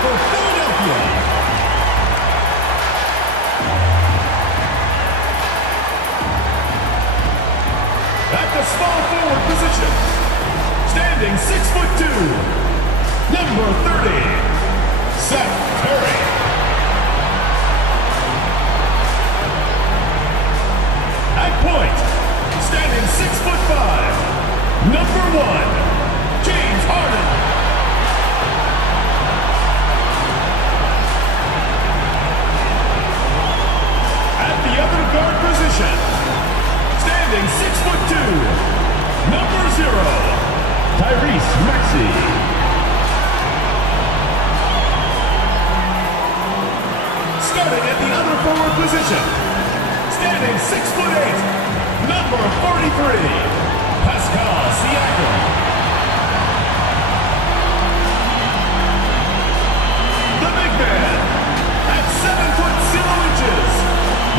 for Philadelphia. At the small forward position, standing 6'2", number 30, Seth Curry. At point, standing 6'5", number 1, James Harden. At the other guard position, standing 6'2", number 0, Tyrese Maxey. Starting at the other forward position, standing 6'8", number 43, Pascal Siakam. The big man, at 7'0",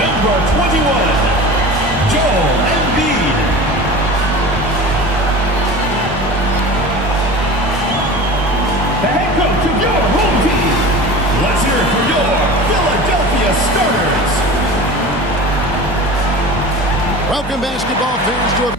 number 21, Joel Embiid. The head coach of your home team. Let's hear it for your Philadelphia starters. Welcome, basketball fans, to a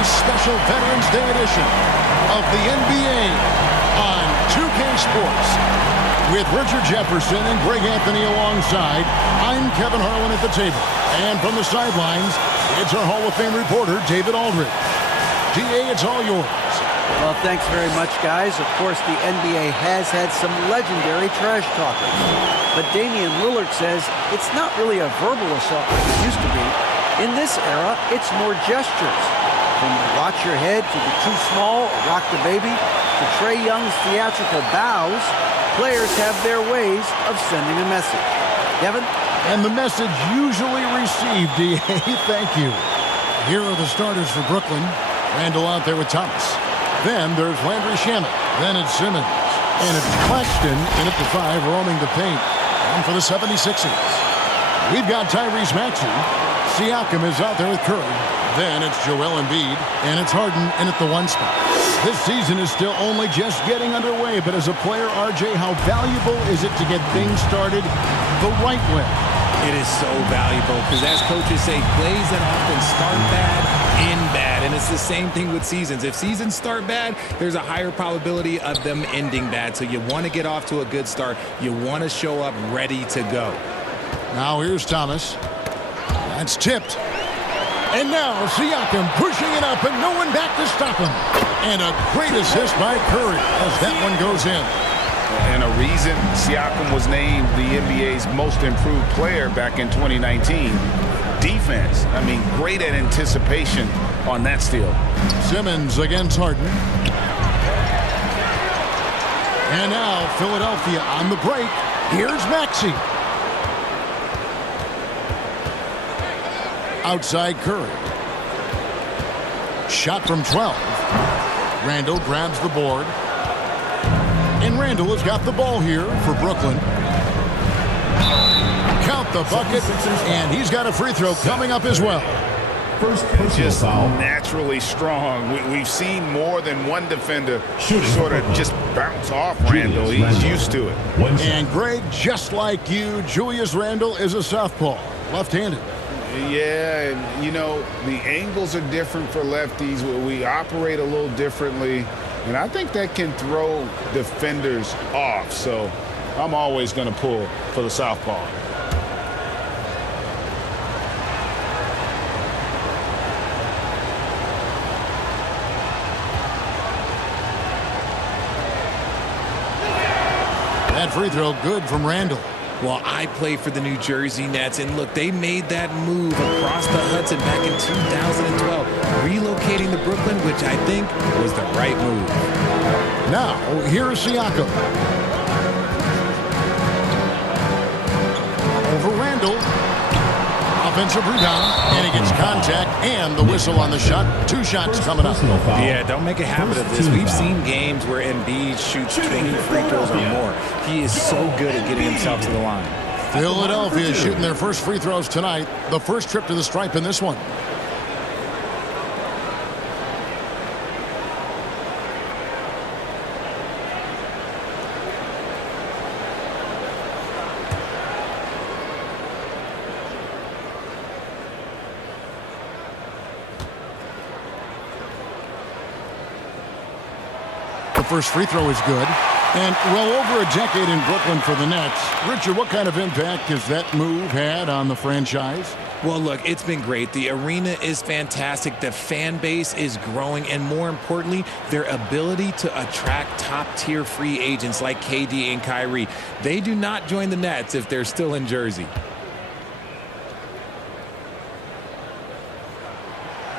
special Veterans Day edition of the NBA on 2K Sports. With Richard Jefferson and Greg Anthony alongside, I'm Kevin Harlan at the table. And from the sidelines, it's our Hall of Fame reporter, David Aldridge. DA, it's all yours. Well, thanks very much, guys. Of course, the NBA has had some legendary trash talkers. But Damian Lillard says it's not really a verbal assault like it used to be. In this era, it's more gestures. From watch your head to the too small, rock the baby, to Trae Young's theatrical bows, players have their ways of sending a message. Kevin? And the message usually received, DA. Thank you. Here are the starters for Brooklyn. Randall out there with Thomas. Then there's Landry Shamet. Then it's Simmons. And it's Claxton in at the 5, roaming the paint. And for the 76ers, we've got Tyrese Maxey. Siakam is out there with Curry. Then it's Joel Embiid, and it's Harden in at the 1 spot. This season is still only just getting underway, but as a player, RJ, how valuable is it to get things started the right way? It is so valuable because, as coaches say, plays that often start bad, end bad. And it's the same thing with seasons. If seasons start bad, there's a higher probability of them ending bad. So you want to get off to a good start. You want to show up ready to go. Now here's Thomas. That's tipped. And now Siakam pushing it up and no one back to stop him. And a great assist by Curry as that one goes in. And a reason Siakam was named the NBA's most improved player back in 2019. Defense. I mean, great at anticipation on that steal. Simmons against Harden. And now Philadelphia on the break. Here's Maxey. Outside Curry. Shot from 12. Randall grabs the board. And Randall has got the ball here for Brooklyn. Count the bucket. And he's got a free throw coming up as well. First personal Just foul. naturally strong. We've seen more than one defender sort of just bounce off Randall. He's used to it. And Greg, just like you, Julius Randle is a southpaw, left-handed. Yeah, and you know, the angles are different for lefties. We operate a little differently, and I think that can throw defenders off. So I'm always going to pull for the southpaw. That free throw good from Randall. Well, I play for the New Jersey Nets, and look, they made that move across the Hudson back in 2012, relocating to Brooklyn, which I think was the right move. Now, here's Siakam. Over Randall. offensive rebound, and he gets contact and the whistle on the shot. 2 shots coming up. Yeah, don't make a habit of this. We've seen games where Embiid shoots 20 free throws or more. He is so good at getting himself to the line. Philadelphia is shooting their first free throws tonight. The first trip to the stripe in this one. The first free throw is good. And well over a decade in Brooklyn for the Nets. Richard, what kind of impact has that move had on the franchise? Well, look, it's been great. The arena is fantastic. The fan base is growing. And more importantly, their ability to attract top-tier free agents like KD and Kyrie. They do not join the Nets if they're still in Jersey.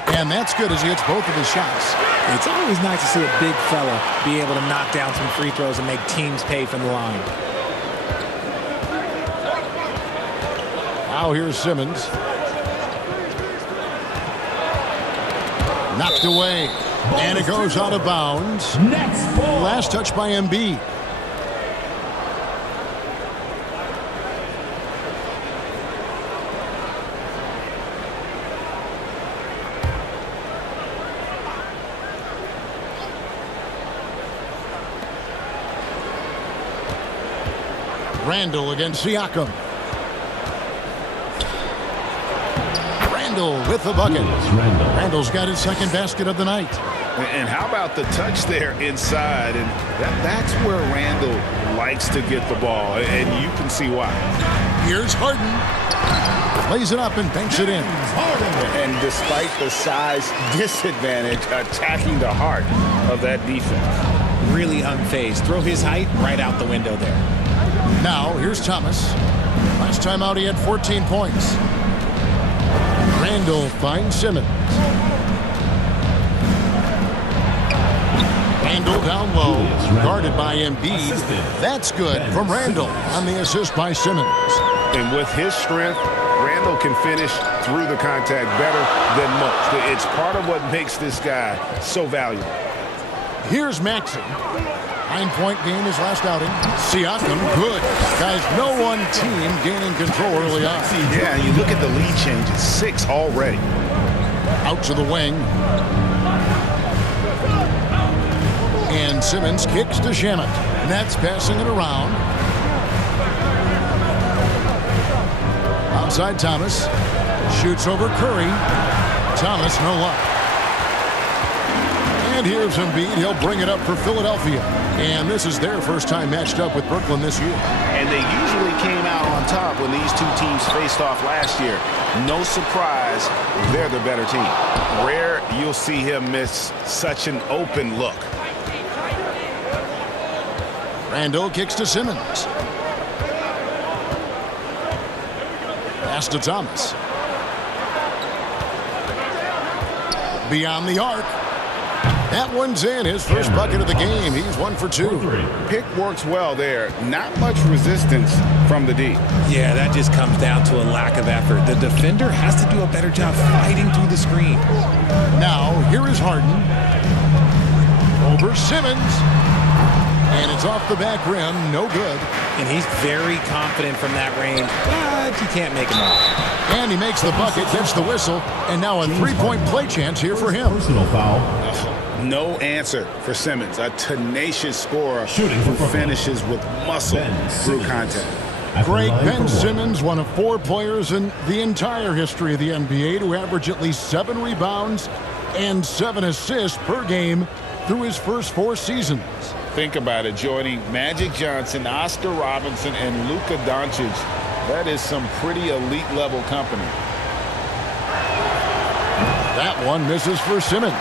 And that's good as he hits both of his shots. It's always nice to see a big fella be able to knock down some free throws and make teams pay from the line. Now here's Simmons. Knocked away. And it goes out of bounds. Next ball. Last touch by Embiid. Randall against Siakam. Randall with the bucket. Randall's got his second basket of the night. And how about the touch there inside? And that's where Randall likes to get the ball, and you can see why. Here's Harden. Lays it up and banks it in. And despite the size disadvantage, attacking the heart of that defense. Really unfazed. Throw his height right out the window there. Now, here's Thomas. Last time out, he had 14 points. Randall finds Simmons. Randall down low, guarded by Embiid. That's good from Randall on the assist by Simmons. And with his strength, Randall can finish through the contact better than most. It's part of what makes this guy so valuable. Here's Maxey. 9-point game his last outing. Siakam, good. Guys, no one team gaining control early on. Yeah, you look at the lead changes, 6 already. Out to the wing. And Simmons kicks to Shamet. Nets passing it around. Outside Thomas. Shoots over Curry. Thomas, no luck. And here's Embiid. He'll bring it up for Philadelphia. And this is their first time matched up with Brooklyn this year. And they usually came out on top when these two teams faced off last year. No surprise, they're the better team. Rare you'll see him miss such an open look. Randall kicks to Simmons. Pass to Thomas. Beyond the arc. That one's in. His first bucket of the game. He's 1 for 2. Pick works well there. Not much resistance from the D. Yeah, that just comes down to a lack of effort. The defender has to do a better job fighting through the screen. Now, here is Harden. Over Simmons. And it's off the back rim. No good. And he's very confident from that range, but you can't make him off. And he makes the bucket, gets the whistle, and now a three-point play chance here for him. Personal foul. No answer for Simmons. A tenacious scorer Shooting for who Brooklyn. finishes with muscle through contact. Great Ben Simmons, one of 4 players in the entire history of the NBA to average at least 7 rebounds and 7 assists per game through his first 4 seasons. Think about it, joining Magic Johnson, Oscar Robinson, and Luka Doncic. That is some pretty elite level company. That one misses for Simmons.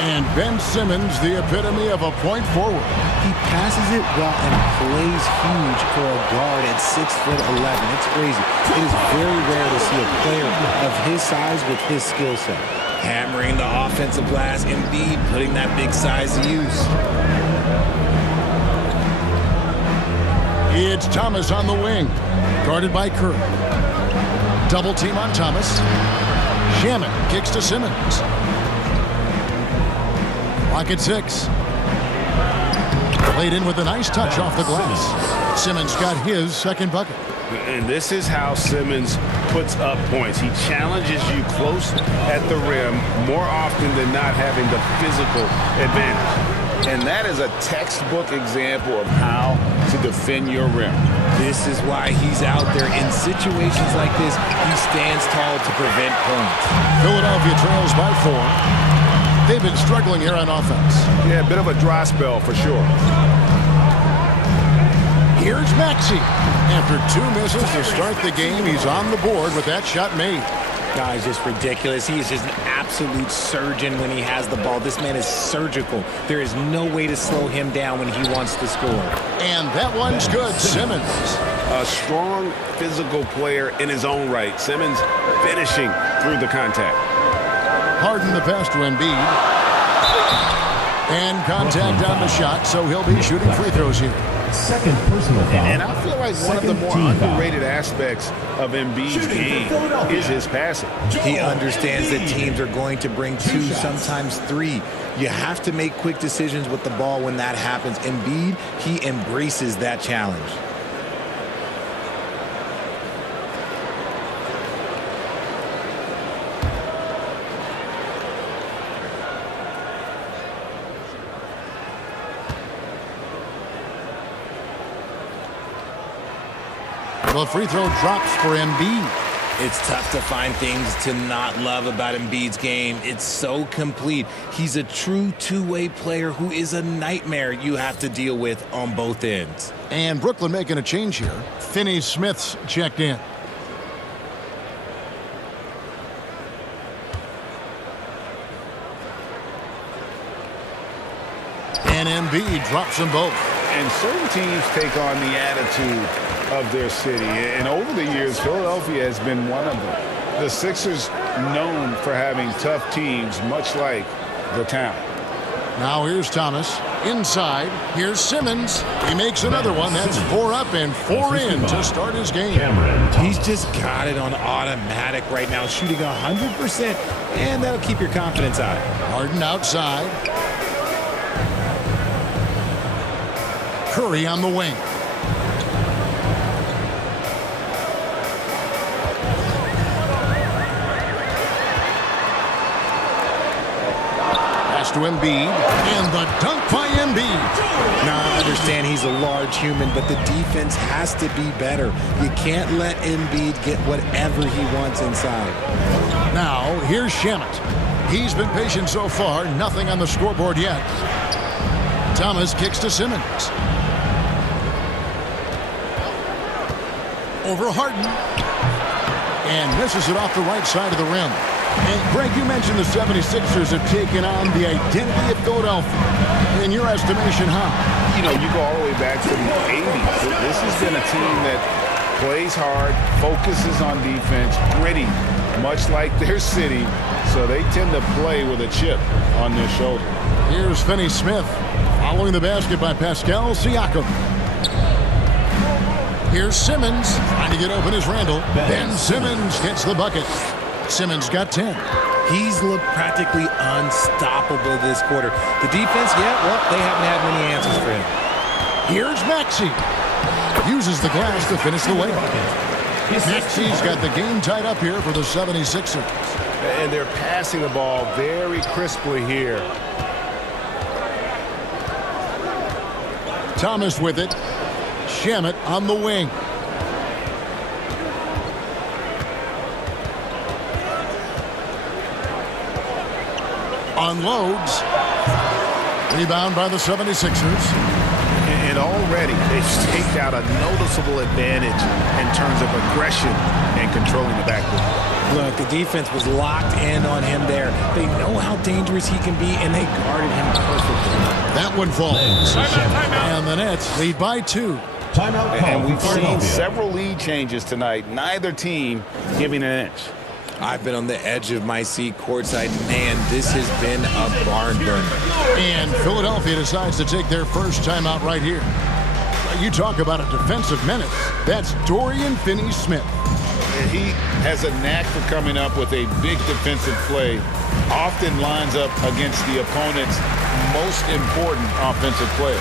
And Ben Simmons, the epitome of a point forward. He passes it well and plays huge for a guard at 6'11". It's crazy. It is very rare to see a player of his size with his skill set. Hammering the offensive glass, Embiid putting that big size to use. It's Thomas on the wing, guarded by Curry. Double team on Thomas. Shamet kicks to Simmons. Clock at 6. Played in with a nice touch off the glass. Simmons got his second bucket. And this is how Simmons puts up points. He challenges you close at the rim more often than not, having the physical advantage. And that is a textbook example of how to defend your rim. This is why he's out there in situations like this. He stands tall to prevent points. Philadelphia trails by 4. They've been struggling here on offense. Yeah, a bit of a dry spell for sure. Here's Maxey. After 2 misses to start the game, he's on the board with that shot made. Guy's just ridiculous. He is just an absolute surgeon when he has the ball. This man is surgical. There is no way to slow him down when he wants to score. And that one's good. Simmons. A strong physical player in his own right. Simmons finishing through the contact. Harden the pass to Embiid. And contact on the shot, so he'll be shooting free throws here. Second personal foul. And I feel like one of the more underrated aspects of Embiid's game is his passing. He understands that teams are going to bring 2, sometimes 3. You have to make quick decisions with the ball when that happens. Embiid, he embraces that challenge. The free throw drops for Embiid. It's tough to find things to not love about Embiid's game. It's so complete. He's a true two-way player who is a nightmare you have to deal with on both ends. And Brooklyn making a change here. Finney-Smith's checked in. And Embiid drops them both. And certain teams take on the attitude of their city. And over the years, Philadelphia has been one of them. The Sixers known for having tough teams, much like the town. Now here's Thomas. Inside. Here's Simmons. He makes another one. That's 4 up and 4 in to start his game. He's just got it on automatic right now, shooting 100%, and that'll keep your confidence high. Harden outside. Curry on the wing. Pass to Embiid, and the dunk by Embiid. Now, I understand he's a large human, but the defense has to be better. You can't let Embiid get whatever he wants inside. Now, here's Shamet. He's been patient so far, nothing on the scoreboard yet. Thomas kicks to Simmons. Over Harden. And misses it off the right side of the rim. And Greg, you mentioned the 76ers have taken on the identity of Philadelphia. In your estimation, how? You know, you go all the way back to the 80s. This has been a team that plays hard, focuses on defense, gritty, much like their city. So they tend to play with a chip on their shoulder. Here's Finney-Smith. Following the basket by Pascal Siakam. Here's Simmons trying to get open as Randall. Ben Simmons gets the bucket. Simmons got 10. He's looked practically unstoppable this quarter. The defense, yeah, well, they haven't had many answers for him. Here's Maxey. Uses the glass to finish the layup. Maxey's got the game tied up here for the 76ers. And they're passing the ball very crisply here. Thomas with it. Shamet on the wing. Unloads. Rebound by the 76ers. And already they've staked out a noticeable advantage in terms of aggression and controlling the backcourt. Look, the defense was locked in on him there. They know how dangerous he can be, and they guarded him perfectly. That one falls. And the Nets lead by 2. Timeout call. And we've seen Philadelphia. several lead changes tonight. Neither team giving an inch. I've been on the edge of my seat courtside. Man, this has been a barn burner. And Philadelphia decides to take their first timeout right here. You talk about a defensive menace. That's Dorian Finney-Smith. He has a knack for coming up with a big defensive play, often lines up against the opponent's most important offensive player.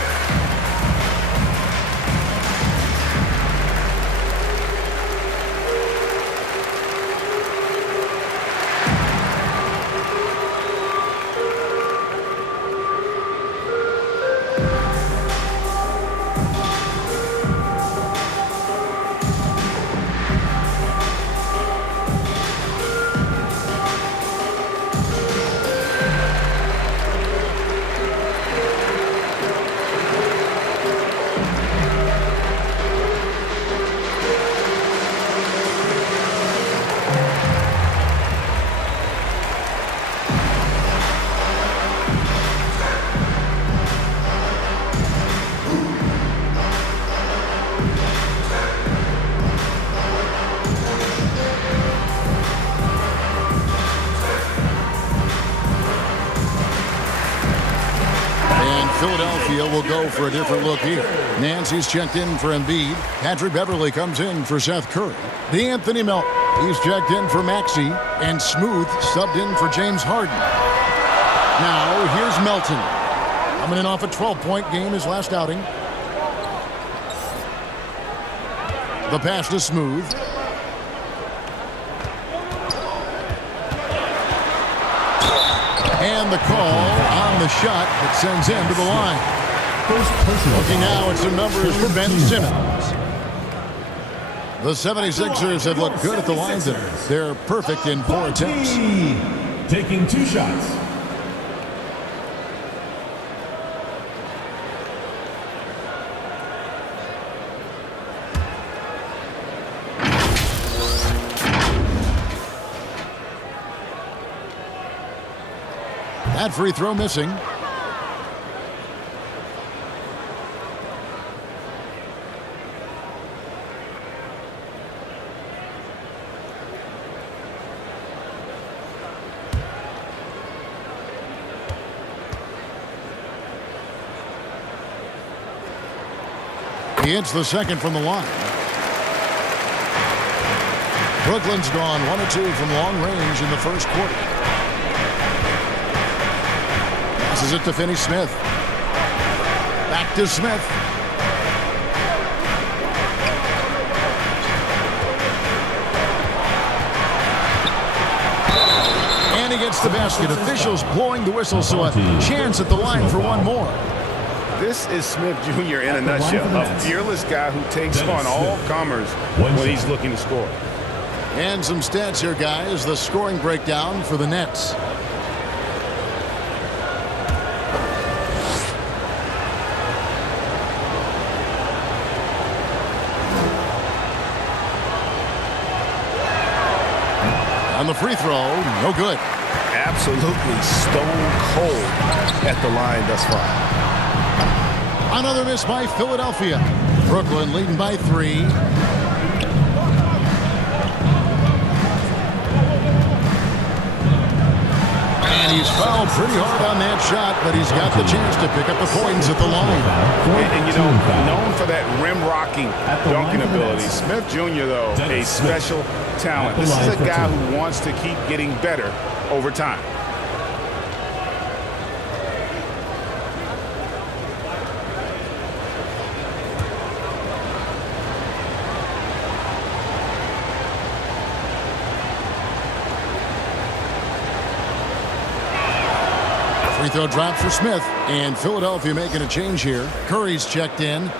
Philadelphia will go for a different look here. Nancy's checked in for Embiid. Patrick Beverley comes in for Seth Curry. DeAnthony Melton, he's checked in for Maxey. And Smooth subbed in for James Harden. Now, here's Melton. Coming in off a 12-point game his last outing. The pass to Smooth. And the call on the shot that sends him to the line. Looking now at some numbers for Ben Simmons. The 76ers have looked good at the line today. They're perfect in 4 attempts. Taking 2 shots. That free throw missing. He hits the second from the line. Brooklyn's gone 1 of 2 from long range in the first quarter. Passes it to Finney-Smith. Back to Smith. And he gets the basket. Officials blowing the whistle, so a chance at the line for one more. This is Smith Jr. in a nutshell. A fearless guy who takes on all comers when he's looking to score. And some stats here, guys. The scoring breakdown for the Nets. On the free throw, no good. Absolutely stone cold at the line thus far. Another miss by Philadelphia. Brooklyn leading by 3. And he's fouled pretty hard on that shot, but he's got the chance to pick up the points at the line. And you know, known for that rim-rocking dunking ability. Smith Jr., though, a special talent. This is a guy who wants to keep getting better over time. Free throw drop for Smith, and Philadelphia making a change here. Curry's checked in.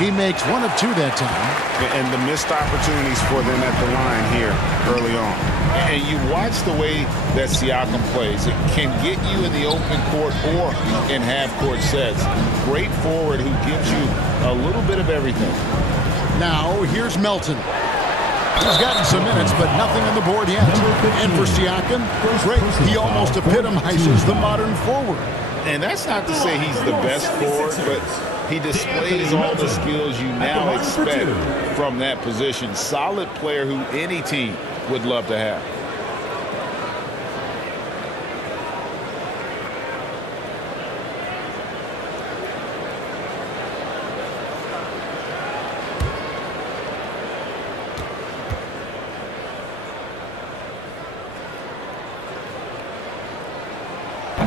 He makes 1 of 2 that time. And the missed opportunities for them at the line here early on. And you watch the way that Siakam plays. It can get you in the open court or in half-court sets. Great forward who gives you a little bit of everything. Now, here's Melton. He's gotten some minutes, but nothing on the board yet. And for Siakam, great. He almost epitomizes the modern forward. And that's not to say he's the best forward, but He displays all the skills you now expect from that position. Solid player who any team would love to have.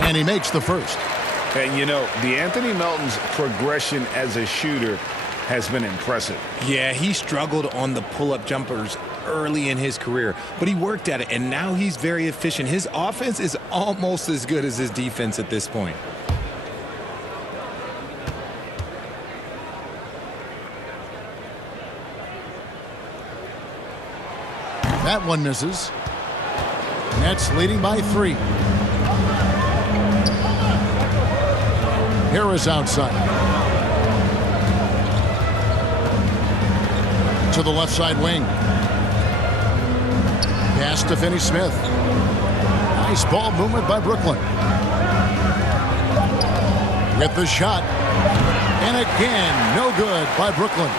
And he makes the first. And, you know, DeAnthony Melton's progression as a shooter has been impressive. Yeah, he struggled on the pull-up jumpers early in his career, but he worked at it, and now he's very efficient. His offense is almost as good as his defense at this point. That one misses. Nets leading by 3. Harris outside. To the left side wing. Pass to Finney-Smith. Nice ball movement by Brooklyn. With the shot. And again, no good by Brooklyn.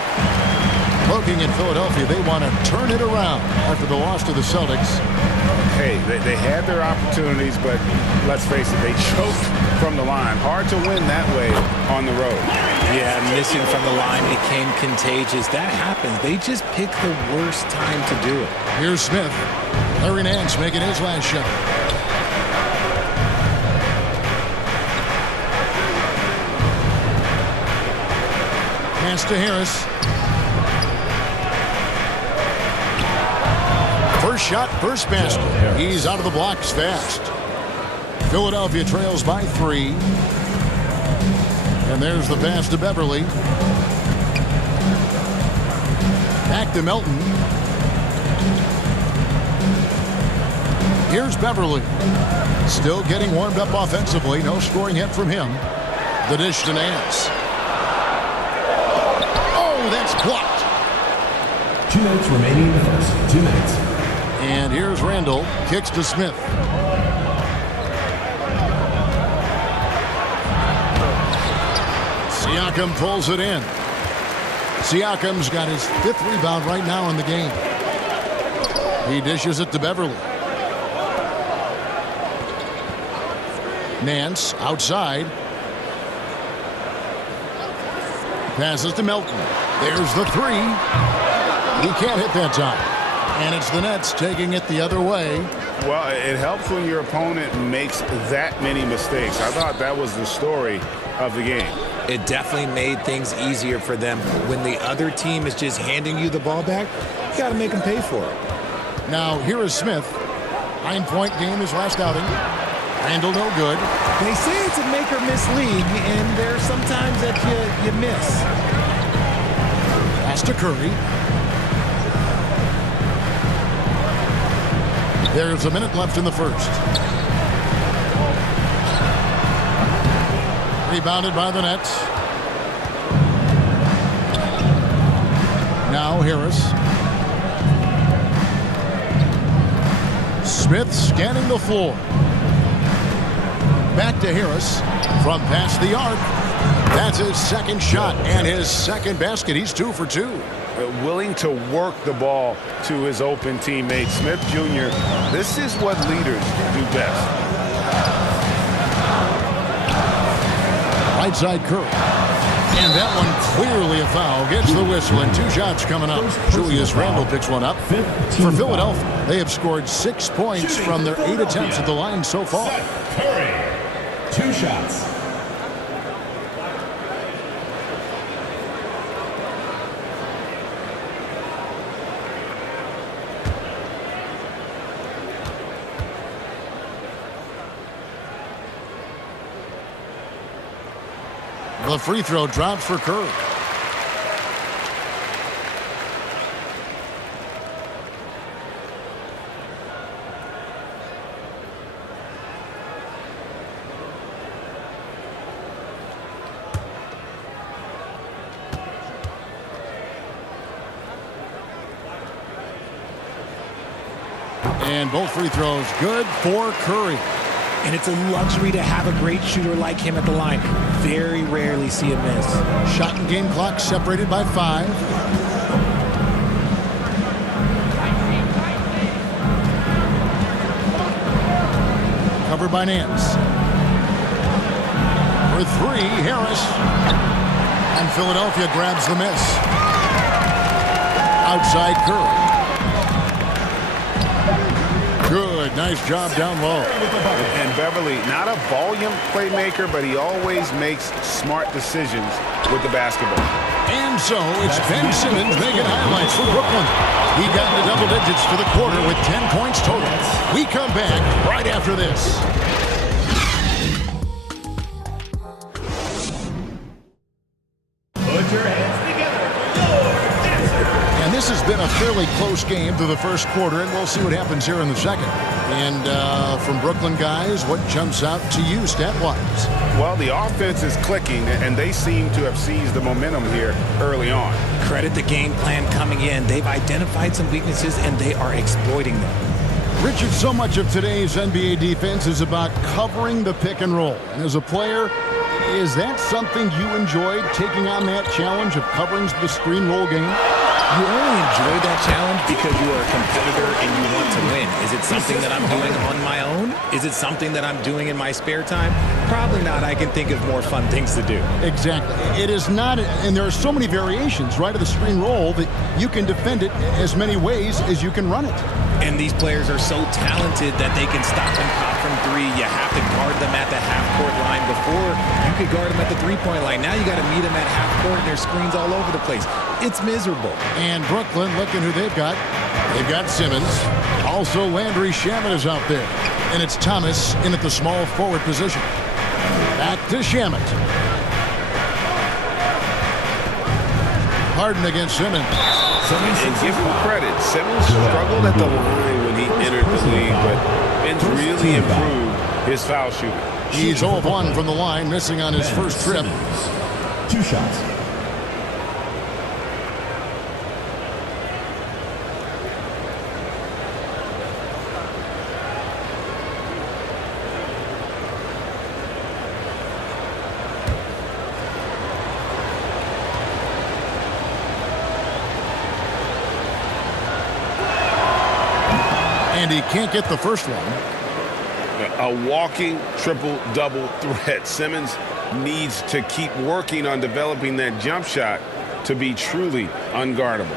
Looking in Philadelphia, they want to turn it around after the loss to the Celtics. Hey, they had their opportunities, but let's face it, they choked from the line. Hard to win that way on the road. Yeah, missing from the line became contagious. That happens. They just picked the worst time to do it. Here's Smith. Larry Nance making his last shot. Pass to Harris. First shot, first basket. He's out of the blocks fast. Philadelphia trails by 3. And there's the pass to Beverly. Back to Melton. Here's Beverly. Still getting warmed up offensively. No scoring yet from him. The dish to Nance. Oh, that's blocked. 2 minutes remaining in the first. 2 minutes. And here's Randall. Kicks to Smith. Siakam pulls it in. Siakam's got his 5th rebound right now in the game. He dishes it to Beverly. Nance outside. Passes to Melton. There's the 3. He can't hit that time. And it's the Nets taking it the other way. Well, it helps when your opponent makes that many mistakes. I thought that was the story of the game. It definitely made things easier for them. When the other team is just handing you the ball back, you got to make them pay for it. Now, here is Smith. 9-point game his last outing. Randall no good. They say it's a make or miss league, and there's sometimes that you miss. Pass to Curry. There's a minute left in the first. Rebounded by the Nets. Now Harris. Smith scanning the floor. Back to Harris from past the arc. That's his second shot and his second basket. He's 2 for 2. Willing to work the ball to his open teammate. Smith Jr., this is what leaders do best. Right side Curry. And that one clearly a foul. Gets the whistle and 2 shots coming up. Julius Randle picks one up. For Philadelphia, they have scored 6 points from their 8 attempts at the line so far. Curry. 2 shots. The free throw drops for Curry. And both free throws good for Curry. And it's a luxury to have a great shooter like him at the line. Very rarely see a miss. Shot and game clock separated by 5. Covered by Nance. For 3, Harris. And Philadelphia grabs the miss. Outside Curry. Good, nice job down low. And Beverly, not a volume playmaker, but he always makes smart decisions with the basketball. And so it's Ben Simmons making highlights for Brooklyn. He got into double digits for the quarter with 10 points total. We come back right after this. Put your hands together for your answer. And this has been a fairly close game through the first quarter, and we'll see what happens here in the second. And from Brooklyn guys, what jumps out to you stat-wise? Well, the offense is clicking, and they seem to have seized the momentum here early on. Credit the game plan coming in. They've identified some weaknesses, and they are exploiting them. Richard, so much of today's NBA defense is about covering the pick and roll. And as a player, is that something you enjoyed, taking on that challenge of covering the screen roll game? You only enjoy that challenge because you are a competitor and you want to win. Is it something that I'm doing on my own? Is it something that I'm doing in my spare time? Probably not. I can think of more fun things to do. Exactly. It is not, and there are so many variations, right, of the screen roll that you can defend it as many ways as you can run it. And these players are so talented that they can stop and pop from 3. You have to guard them at the half-court line. Before, you could guard them at the 3-point line. Now you got to meet them at half-court, and there's screens all over the place. It's miserable. And Brooklyn, looking who they've got. They've got Simmons. Also, Landry Shamet is out there. And it's Thomas in at the small forward position. Back to Shamet. Harden against Simmons. And give him credit. Simmons struggled at the line when he entered the league, but it's really improved his foul shooting. He's 0 of 1 from the line, missing on his first trip. 2 shots. And he can't get the first one. A walking triple-double threat. Simmons needs to keep working on developing that jump shot to be truly unguardable.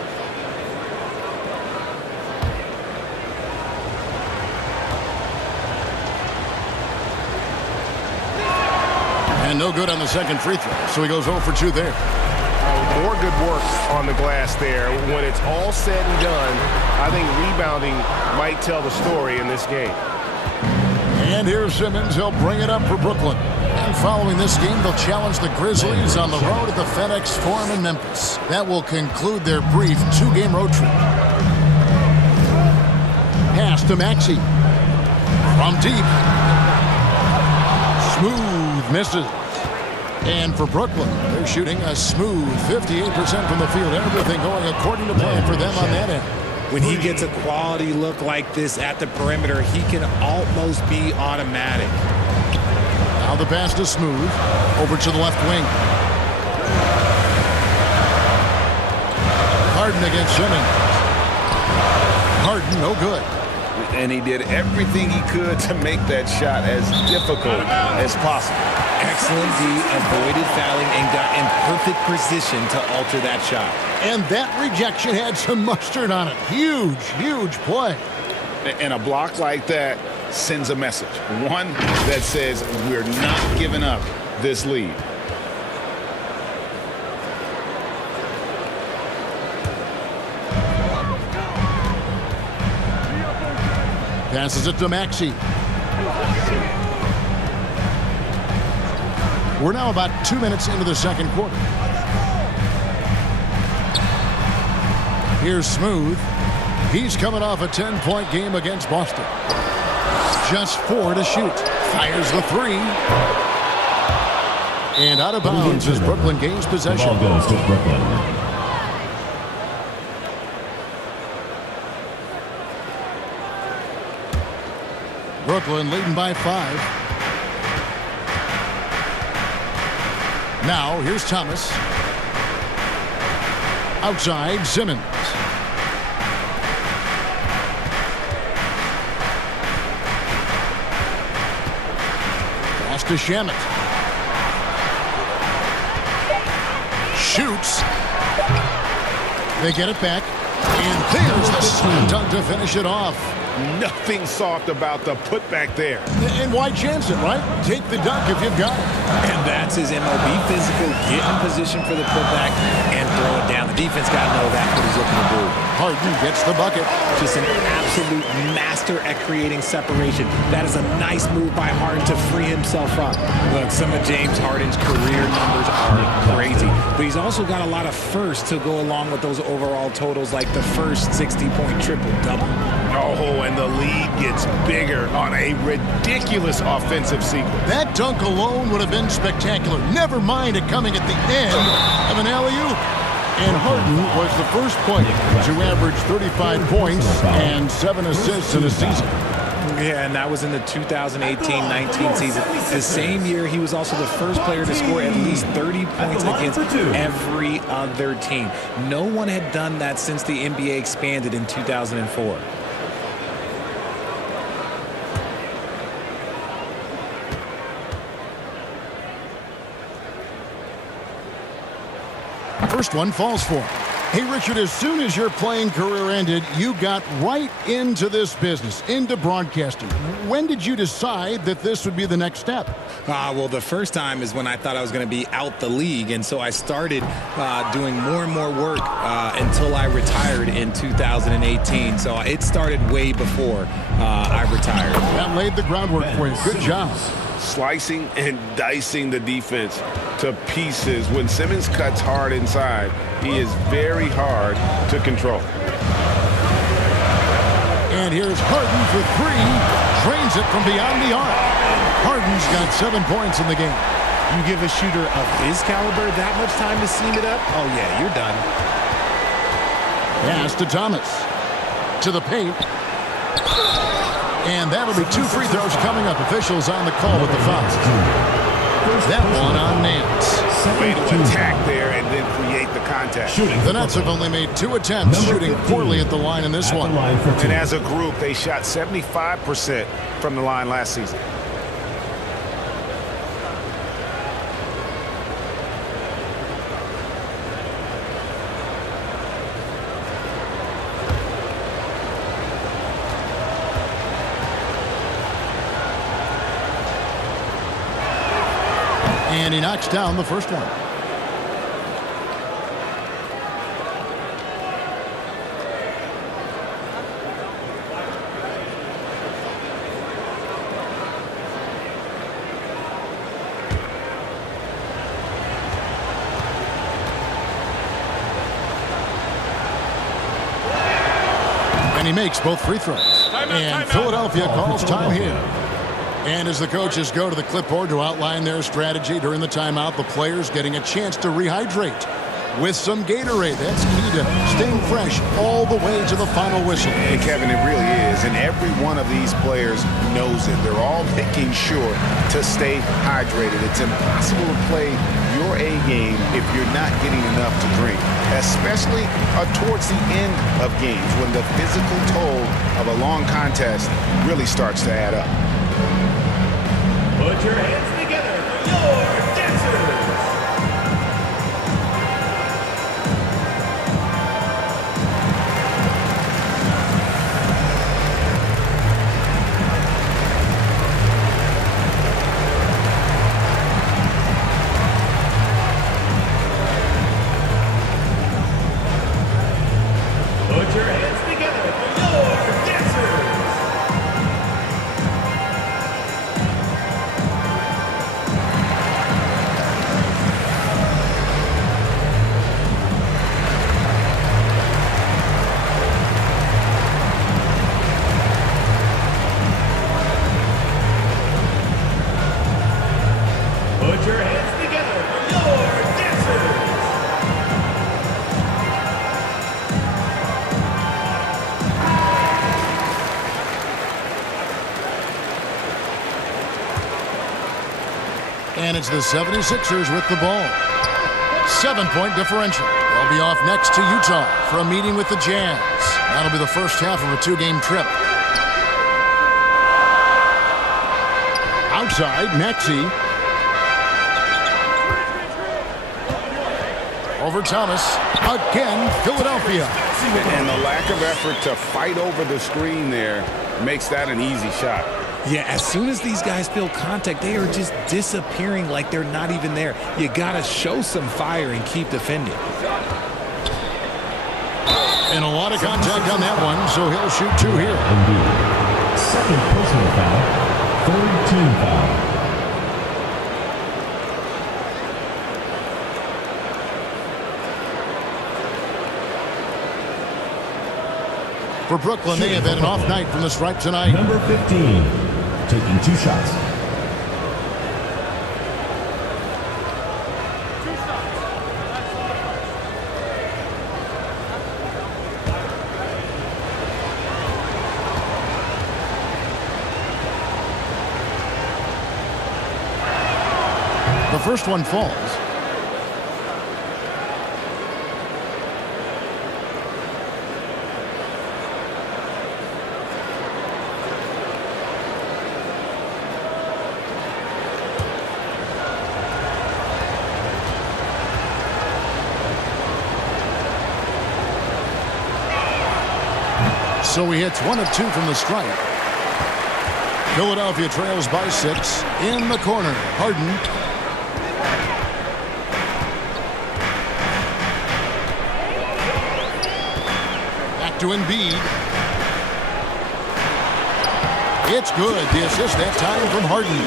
And no good on the second free throw, so he goes 0 for 2 there. More good work on the glass there. When it's all said and done, I think rebounding might tell the story in this game. And here's Simmons. He'll bring it up for Brooklyn. And following this game, they'll challenge the Grizzlies on the road at the FedEx Forum in Memphis. That will conclude their brief 2-game road trip. Pass to Maxey. From deep. Smooth misses. And for Brooklyn, they're shooting a smooth 58% from the field. Everything going according to plan for them on that end. When he gets a quality look like this at the perimeter, he can almost be automatic. Now the pass to Smooth. Over to the left wing. Harden against Simmons. Harden, no good. And he did everything he could to make that shot as difficult as possible. Excellent D, avoided fouling, and got in perfect position to alter that shot. And that rejection had some mustard on it. Huge, huge play. And a block like that sends a message. One that says we're not giving up this lead. Passes it to Maxey. We're now about 2 minutes into the second quarter. Here's Smooth. He's coming off a 10-point game against Boston. Just 4 to shoot. Fires the 3. And out of bounds as Brooklyn gains possession. The ball goes to Brooklyn. Brooklyn leading by 5. Now, here's Thomas. Outside, Simmons. Pass to Shamet. Shoots. They get it back. And there's the slam dunk to finish it off. Nothing soft about the putback there. And why chance it, right? Take the dunk if you've got it. And that's his MO. Be physical, get in position for the putback, and throw it down. The defense got to know that's what he's looking to do. Harden gets the bucket. Just an absolute master at creating separation. That is a nice move by Harden to free himself up. Look, some of James Harden's career numbers are crazy, but he's also got a lot of firsts to go along with those overall totals, like the first 60-point triple-double. Oh, and the lead gets bigger on a ridiculous offensive sequence. That dunk alone would have been spectacular. Never mind it coming at the end of an alley-oop. And Harden was the first player to average 35 points and 7 assists in a season. Yeah, and that was in the 2018-19 season. The same year, he was also the first player to score at least 30 points against every other team. No one had done that since the NBA expanded in 2004. First one falls for him. Hey, Richard, as soon as your playing career ended, you got right into this business, into broadcasting. When did you decide that this would be the next step? Well, the first time is when I thought I was going to be out the league, and so I started doing more and more work until I retired in 2018. So it started way before I retired. That laid the groundwork for you. Good job. Slicing and dicing the defense to pieces. When Simmons cuts hard inside, he is very hard to control. And here's Harden for 3. Drains it from beyond the arc. Harden's got 7 points in the game. You give a shooter of his caliber that much time to seam it up? Oh, yeah, you're done. Pass to Thomas. To the paint. And that'll be 2 free throws coming up. Officials on the call with the foul. That one on Nance. Way to attack there and then create the contact. The Nets have only made 2 attempts, shooting poorly at the line in this one. And as a group, they shot 75% from the line last season. And he knocks down the first one. And he makes both free throws. And Philadelphia calls time here. And as the coaches go to the clipboard to outline their strategy during the timeout, the players getting a chance to rehydrate with some Gatorade. That's key to staying fresh all the way to the final whistle. And Kevin, it really is. And every one of these players knows it. They're all making sure to stay hydrated. It's impossible to play your A game if you're not getting enough to drink, especially towards the end of games when the physical toll of a long contest really starts to add up. Put your hands together for your dancers. Put your hands together for your dancers. Put your hands together for your dancers. And it's the 76ers with the ball. 7-point differential. They'll be off next to Utah for a meeting with the Jazz. That'll be the first half of a 2-game trip. Outside, Maxey. Over Thomas. Again, Philadelphia. And the lack of effort to fight over the screen there makes that an easy shot. Yeah, as soon as these guys feel contact, they are just disappearing like they're not even there. You got to show some fire and keep defending. And a lot of contact on that one, so he'll shoot 2 here. Embiid. Second personal foul. Third team foul. For Brooklyn, they have had an off night from the stripe tonight. Number 15, taking 2 shots. The first one falls. So he hits 1 of 2 from the stripe. Philadelphia trails by 6. In the corner, Harden. Back to Embiid. It's good. The assist that time from Harden.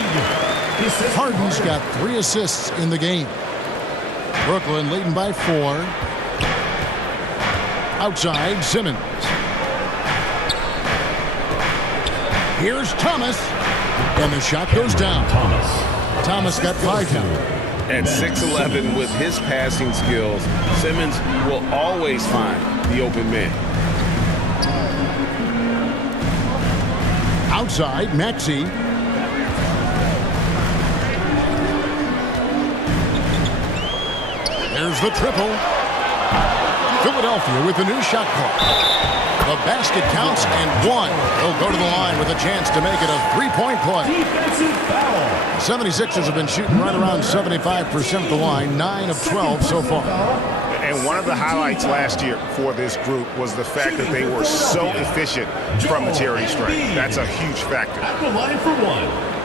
Harden's got 3 assists in the game. Brooklyn leading by 4. Outside, Simmons. Here's Thomas, and the shot goes down. Thomas got 5 now. At 6'11", with his passing skills, Simmons will always find the open man. Outside, Maxey. There's the triple. Philadelphia with a new shot clock. The basket counts and 1. They'll go to the line with a chance to make it a 3-point play. Defensive foul. 76ers have been shooting right around 75% of the line, 9 of 12 so far. And one of the highlights last year for this group was the fact that they were so efficient from the charity stripe. That's a huge factor. At the line for 1.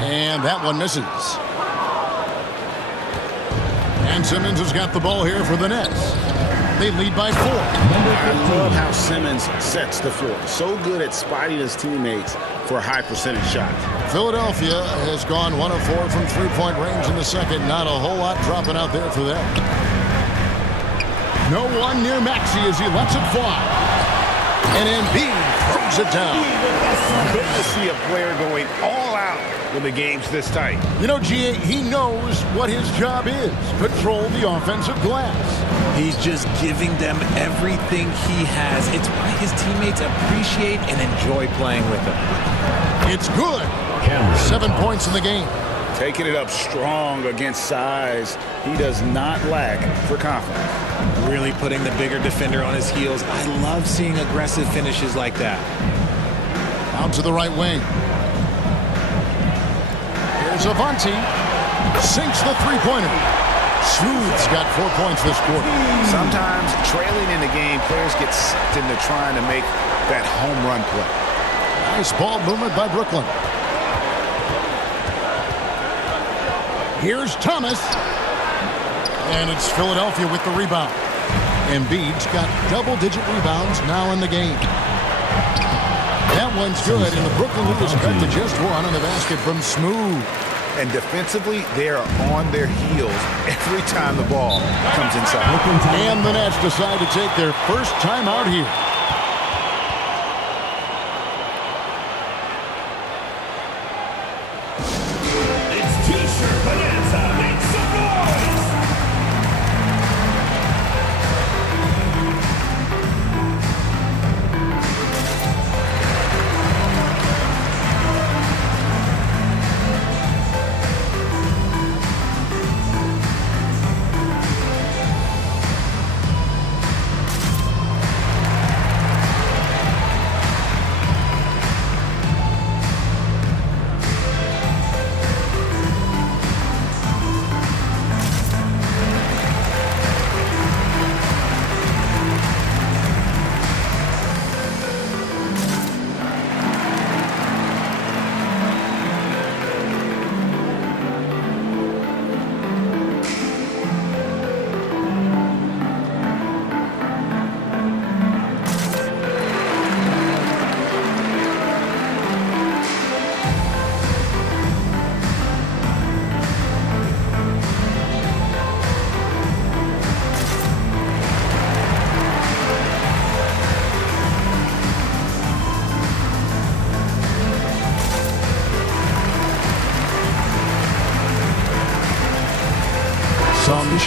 And that one misses. And Simmons has got the ball here for the Nets. They lead by 4. I love how Simmons sets the floor. So good at spotting his teammates for high percentage shots. Philadelphia has gone 1 of 4 from 3-point range in the second. Not a whole lot dropping out there for them. No one near Maxey as he lets it fly. And Embiid throws it down. Good to see a player going all out when the game's this tight. You know, G.A., he knows what his job is. Control the offensive glass. He's just giving them everything he has. It's why his teammates appreciate and enjoy playing with him. It's good. 7 points in the game. Taking it up strong against size. He does not lack for confidence. Really putting the bigger defender on his heels. I love seeing aggressive finishes like that. Out to the right wing. Here's Avanti. Sinks the 3-pointer. Smooth's got 4 points this quarter. Sometimes trailing in the game, players get sucked into trying to make that home run play. Nice ball movement by Brooklyn. Here's Thomas. And it's Philadelphia with the rebound. Embiid's got double-digit rebounds now in the game. That one's good, and the Brooklyn lead is cut to just 1 on the basket from Smooth. And defensively, they are on their heels every time the ball comes inside. And the Nets decide to take their first time out here. It's T-shirt bonanza. Make some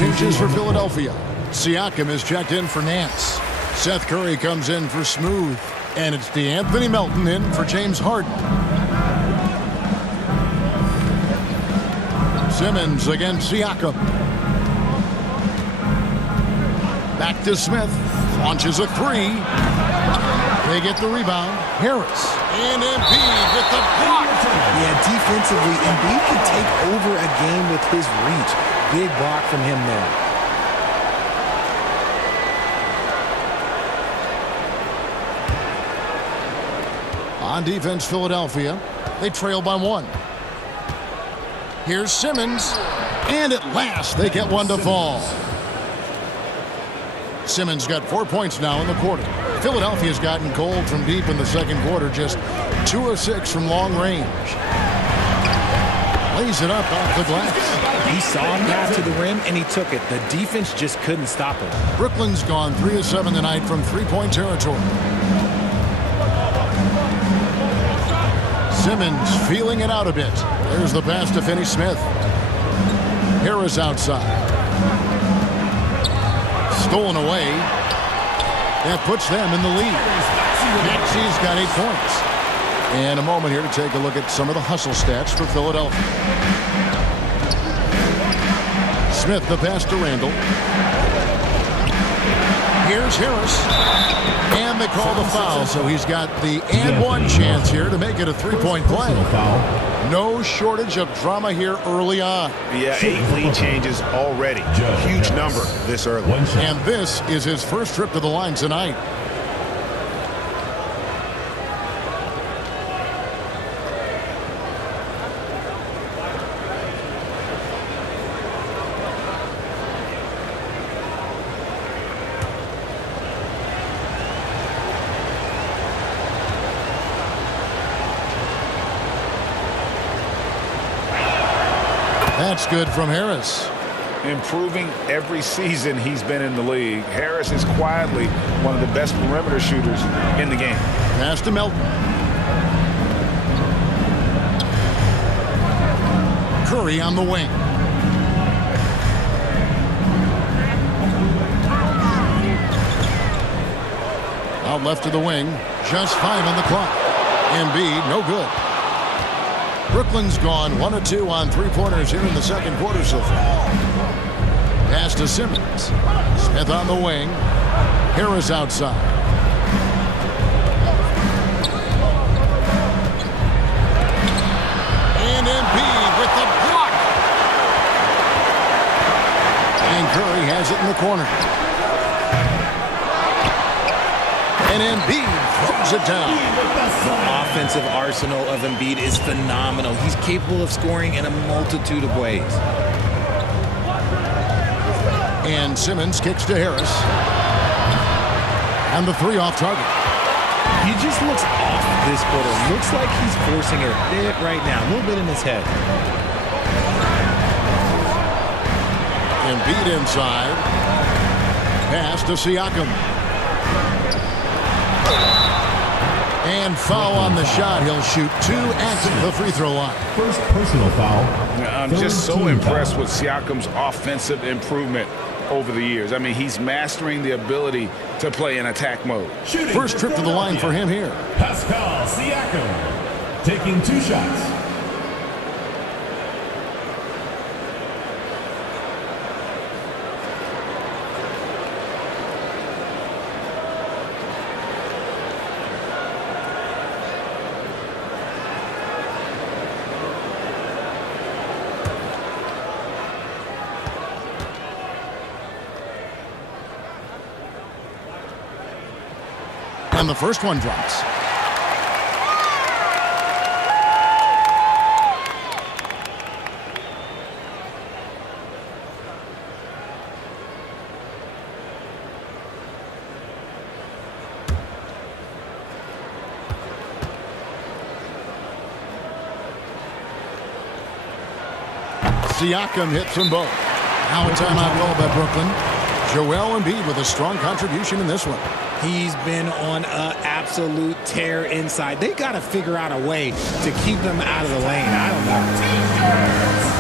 changes for Philadelphia. Siakam is checked in for Nance. Seth Curry comes in for Smooth. And it's DeAnthony Melton in for James Harden. Simmons against Siakam. Back to Smith. Launches a three. They get the rebound. Harris. And Embiid with the block. Yeah, defensively, Embiid can take over a game with his reach. Big block from him there. On defense, Philadelphia. They trail by 1. Here's Simmons. And at last, they get one to fall. Simmons got 4 points now in the quarter. Philadelphia's gotten cold from deep in the second quarter, just 2 of 6 from long range. Lays it up off the glass. He saw a path to the rim, and he took it. The defense just couldn't stop him. Brooklyn's gone 3 of 7 tonight from three-point territory. Simmons feeling it out a bit. There's the pass to Finney Smith. Harris outside. Stolen away. That puts them in the lead. Maxi's got 8 points. And a moment here to take a look at some of the hustle stats for Philadelphia. Smith the pass to Randall. Here's Harris. And they call the foul, so he's got the and one chance here to make it a 3-point play. No shortage of drama here early on. Yeah, 8 lead changes already. Huge number this early. And this is his first trip to the line tonight. That's good from Harris. Improving every season he's been in the league. Harris is quietly one of the best perimeter shooters in the game. Pass to Melton. Curry on the wing. Out left to the wing. Just 5 on the clock. Embiid, no good. Brooklyn's gone 1 of 2 on 3-pointers here in the second quarter so far. Pass to Simmons. Smith on the wing. Harris outside. And Embiid with the block. And Curry has it in the corner. And Embiid throws it down. The offensive arsenal of Embiid is phenomenal. He's capable of scoring in a multitude of ways. And Simmons kicks to Harris. And the 3 off target. He just looks off this quarter. Looks like he's forcing it a bit right now. A little bit in his head. Embiid inside. Pass to Siakam. And foul on the shot. He'll shoot 2 at the free throw line. First personal foul. I'm just so impressed with Siakam's offensive improvement over the years. I mean, he's mastering the ability to play in attack mode. First trip to the line for him here. Pascal Siakam taking 2 shots. And the first one drops. Siakam hits them both. Now a timeout call by Brooklyn. Joel Embiid with a strong contribution in this one. He's been on an absolute tear inside. They got to figure out a way to keep him out of the lane. I don't know.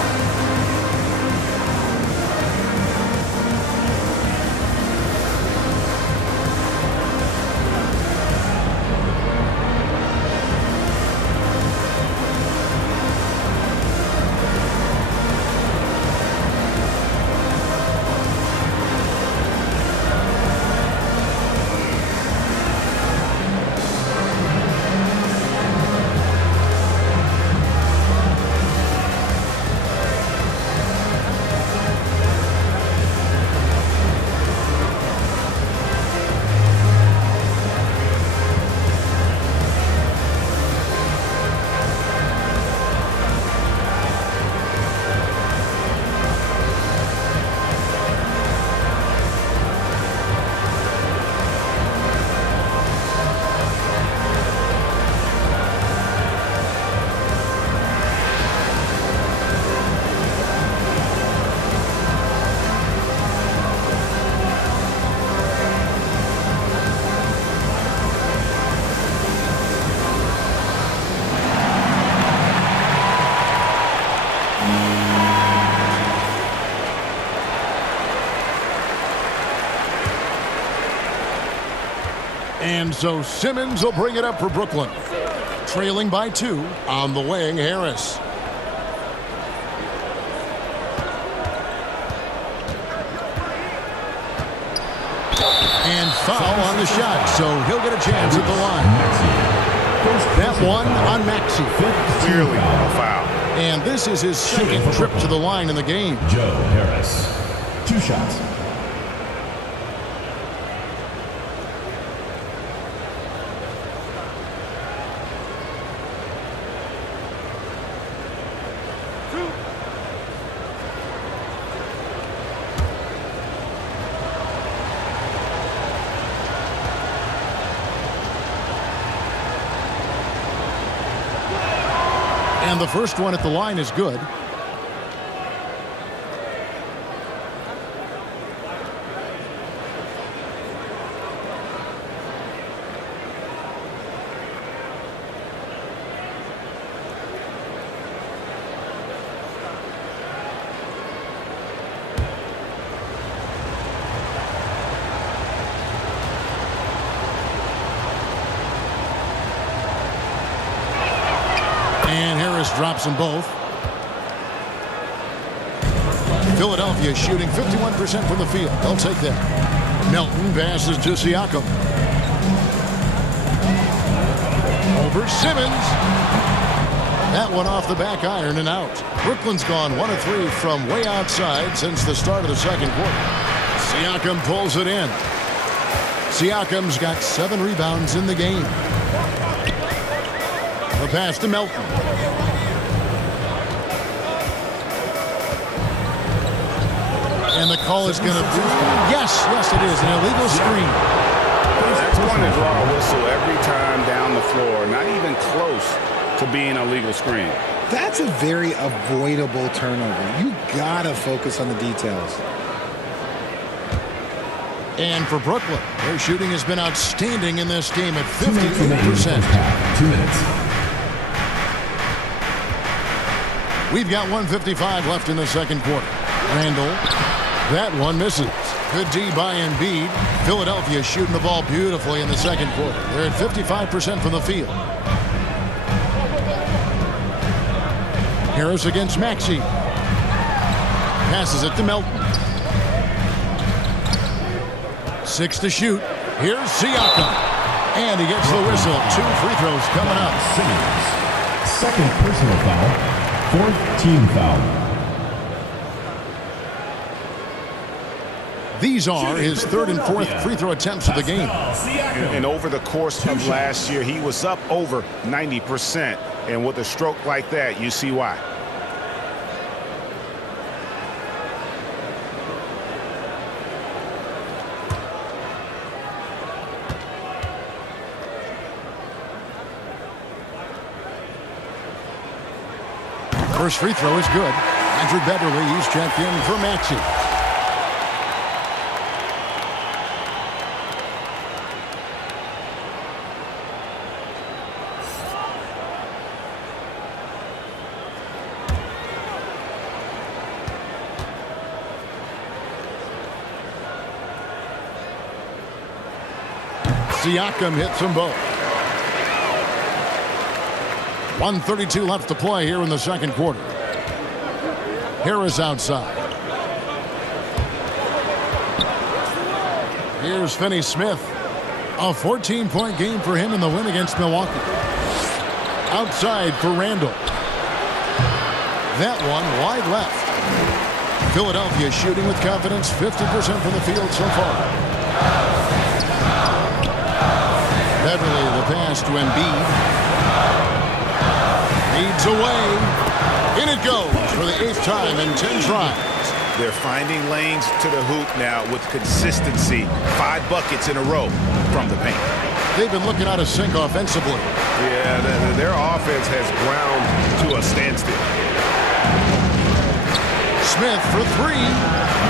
And so Simmons will bring it up for Brooklyn. Trailing by 2 on the wing, Harris. And foul on the shot, so he'll get a chance at the line. That one on Maxey. Clearly a foul. And this is his second trip to the line in the game. Joe Harris. 2 shots. And the first one at the line is good. Drops them both. Philadelphia shooting 51% from the field. They'll take that. Melton passes to Siakam. Over Simmons. That one off the back iron and out. Brooklyn's gone 1 of 3 from way outside since the start of the second quarter. Siakam pulls it in. Siakam's got 7 rebounds in the game. The pass to Melton. And the call is going to be, yes, it is, an illegal screen. That's going to draw a whistle every time down the floor, not even close to being a legal screen. That's a very avoidable turnover. You got to focus on the details. And for Brooklyn, their shooting has been outstanding in this game at 58%. 2 minutes. We've got 1:55 left in the second quarter. Randall. That one misses. Good D by Embiid. Philadelphia shooting the ball beautifully in the second quarter. They're at 55% from the field. Harris against Maxey. Passes it to Melton. 6 to shoot. Here's Siakam. And he gets the whistle. 2 free throws coming up. Simmons. Second personal foul. 4th team foul. These are his 3rd and 4th free throw attempts of the game. And over the course of last year, he was up over 90%. And with a stroke like that, you see why. First free throw is good. Andrew Beverly, he's checked in for Maxey. Siakam hits them both. 1:32 left to play here in the second quarter. Harris outside. Here's Finney-Smith. A 14-point game for him in the win against Milwaukee. Outside for Randall. That one wide left. Philadelphia shooting with confidence, 50% from the field so far. Beverly, the pass to Embiid. Leads away. In it goes for the 8th time in 10 tries. They're finding lanes to the hoop now with consistency. 5 buckets in a row from the paint. They've been looking out of sync offensively. Yeah, their offense has ground to a standstill. Smith for 3.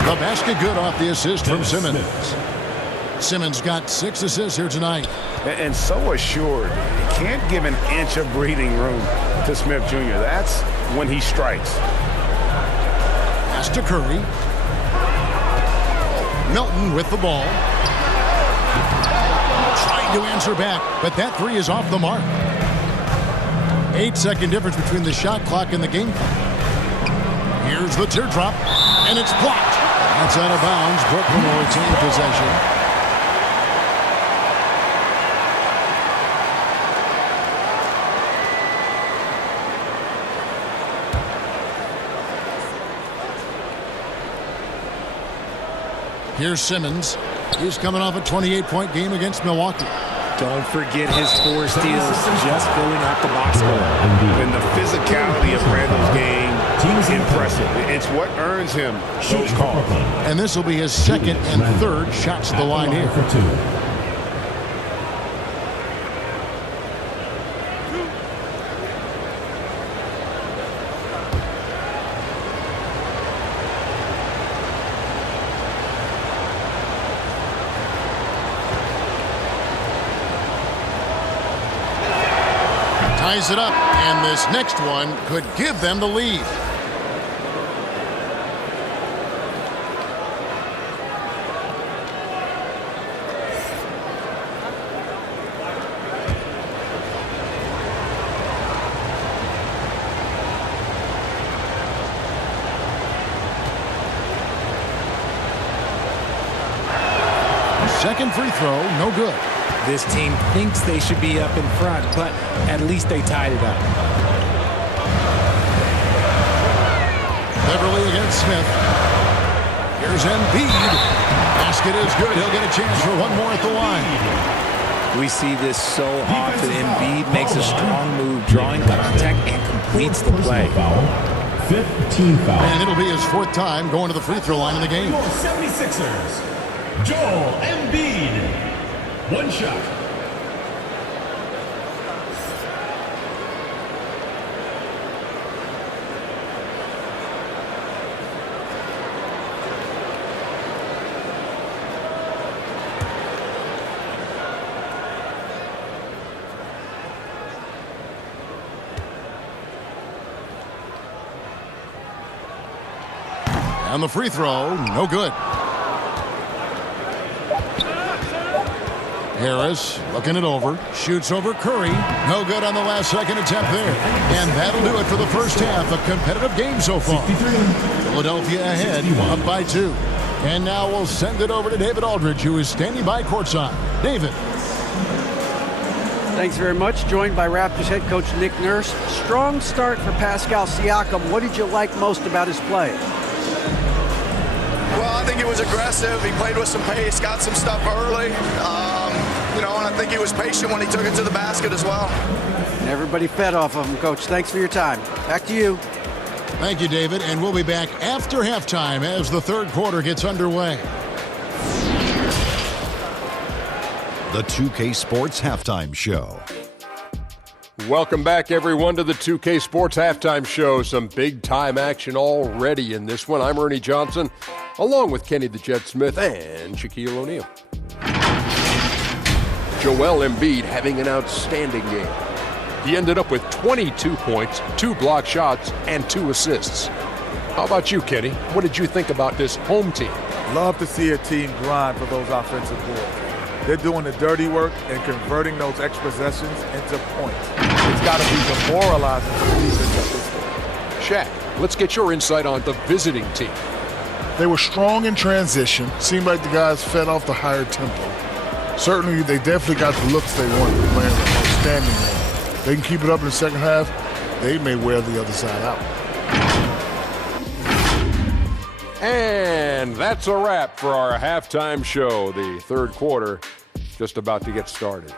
The basket good off the assist from Simmons. Simmons got 6 assists here tonight. And so assured. Can't give an inch of breathing room to Smith Jr. That's when he strikes. Pass to Curry. Melton with the ball. Trying to answer back, but that three is off the mark. 8-second difference between the shot clock and the game clock. Here's the teardrop, and it's blocked. That's out of bounds. Brooklyn will retain possession. Here's Simmons. He's coming off a 28-point game against Milwaukee. Don't forget his 4 steals just filling out the box score. And the physicality of Randall's game is impressive. It's what earns him those calls. And this will be his second and third shots at the line here. For 2. Ties it up, and this next one could give them the lead. Second free throw, no good. This team thinks they should be up in front, but at least they tied it up. Beverly against Smith. Here's Embiid. Basket is good. He'll get a chance for one more at the line. We see this so often. Embiid makes a strong move, drawing contact, and completes the play. 15 foul. And it'll be his 4th time going to the free throw line in the game. Your 76ers, Joel Embiid. 1 shot. And the free throw, no good. Harris looking it over, shoots over Curry. No good on the last second attempt there. And that'll do it for the first half. A competitive game so far. Philadelphia ahead, up by 2. And now we'll send it over to David Aldridge, who is standing by courtside. David. Thanks very much. Joined by Raptors head coach Nick Nurse. Strong start for Pascal Siakam. What did you like most about his play? Well, I think he was aggressive. He played with some pace, got some stuff early. And I think he was patient when he took it to the basket as well. And everybody fed off of him, Coach. Thanks for your time. Back to you. Thank you, David. And we'll be back after halftime as the third quarter gets underway. The 2K Sports Halftime Show. Welcome back, everyone, to the 2K Sports Halftime Show. Some big-time action already in this one. I'm Ernie Johnson, along with Kenny the Jet Smith and Shaquille O'Neal. Joel Embiid having an outstanding game. He ended up with 22 points, 2 block shots, and 2 assists. How about you, Kenny? What did you think about this home team? Love to see a team grind for those offensive boards. They're doing the dirty work and converting those extra possessions into points. It's got to be demoralizing for the defense at this point. Shaq, let's get your insight on the visiting team. They were strong in transition. Seemed like the guys fed off the higher tempo. Certainly, they definitely got the looks they wanted, playing an outstanding game. They can keep it up in the second half, they may wear the other side out. And that's a wrap for our halftime show. The third quarter just about to get started.